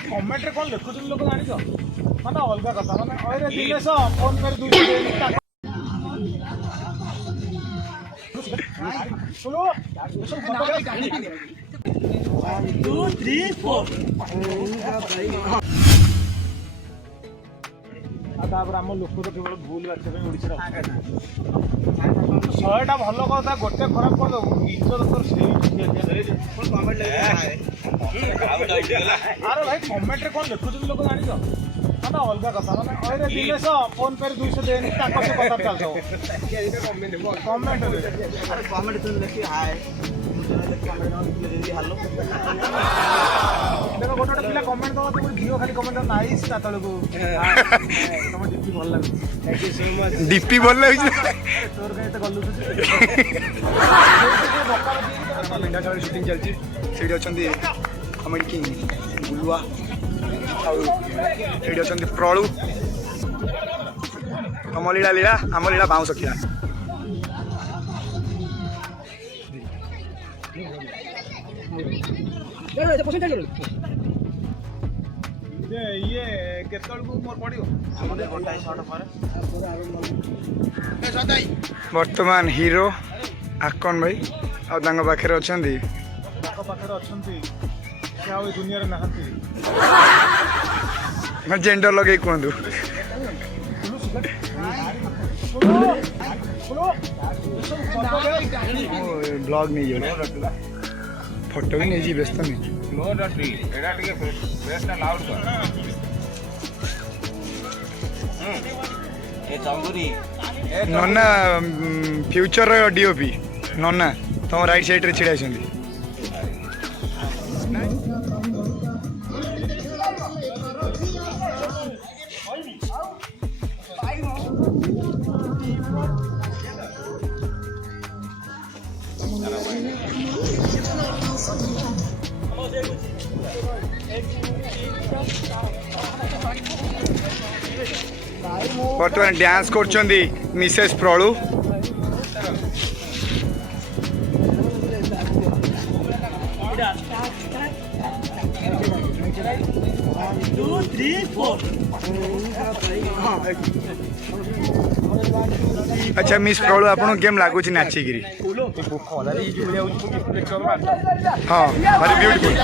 भाई कमेंट रे कोन लिखुछन लोक जानि छ माने अलगा कथा माने ओरे दिनेश फोन कर 200 दे सुनो 1 2 3 4 तापर आम लोक तो केवल भूल बाछे ओडिसा शहेटा भल कथा गोटे खराब कर दो इज्जत तोर अरे भाई कमेंट रे कोन लिखुछन लोक जानि छ माने अलगा कथा माने ओरे दिनेश फोन पे 200 दे ताको से कथा चल जाओ कमेंट अरे कमेंट सुन लिखी हाय देखो गोटे पिला कमेंट दो तुम झियो खाली कमेंट नाइस ता तळ को तुम डीपी भल लागु thank you so much DP भल लागु तोर कहीं तो गल्लु इंडिया का शूटिंग चलची सेडी अछंती कमेडी किंग गुलुआ सेडी अछंती प्रळु तमा लीला लीला आम लीला बाउंस किला ये केतल को मोर पड़ियो हमरे गोटाई शॉट पर ए सदाई वर्तमान हीरो आकन भाई आ दांग पाखरे अछंती ताको पाखरे अछंती क्या होई दुनिया रे नहंती मैं जेंडर लगे कोंदु ब्लॉग नहीं जो फोटो भी नहीं जी व्यस्त नहीं नो डटी एडा टिके फेसटा लाउड कर ए चंदुरी नन्ना फ्यूचर डीओपी नन्ना तुम राइट साइड रे छिड़ा छंदी बर्तमान डांस करछंदी मिसेस प्रळु अच्छा मिस प्रळु आपन गेम लागु छी नाची गिरी हां वेरी ब्यूटीफुल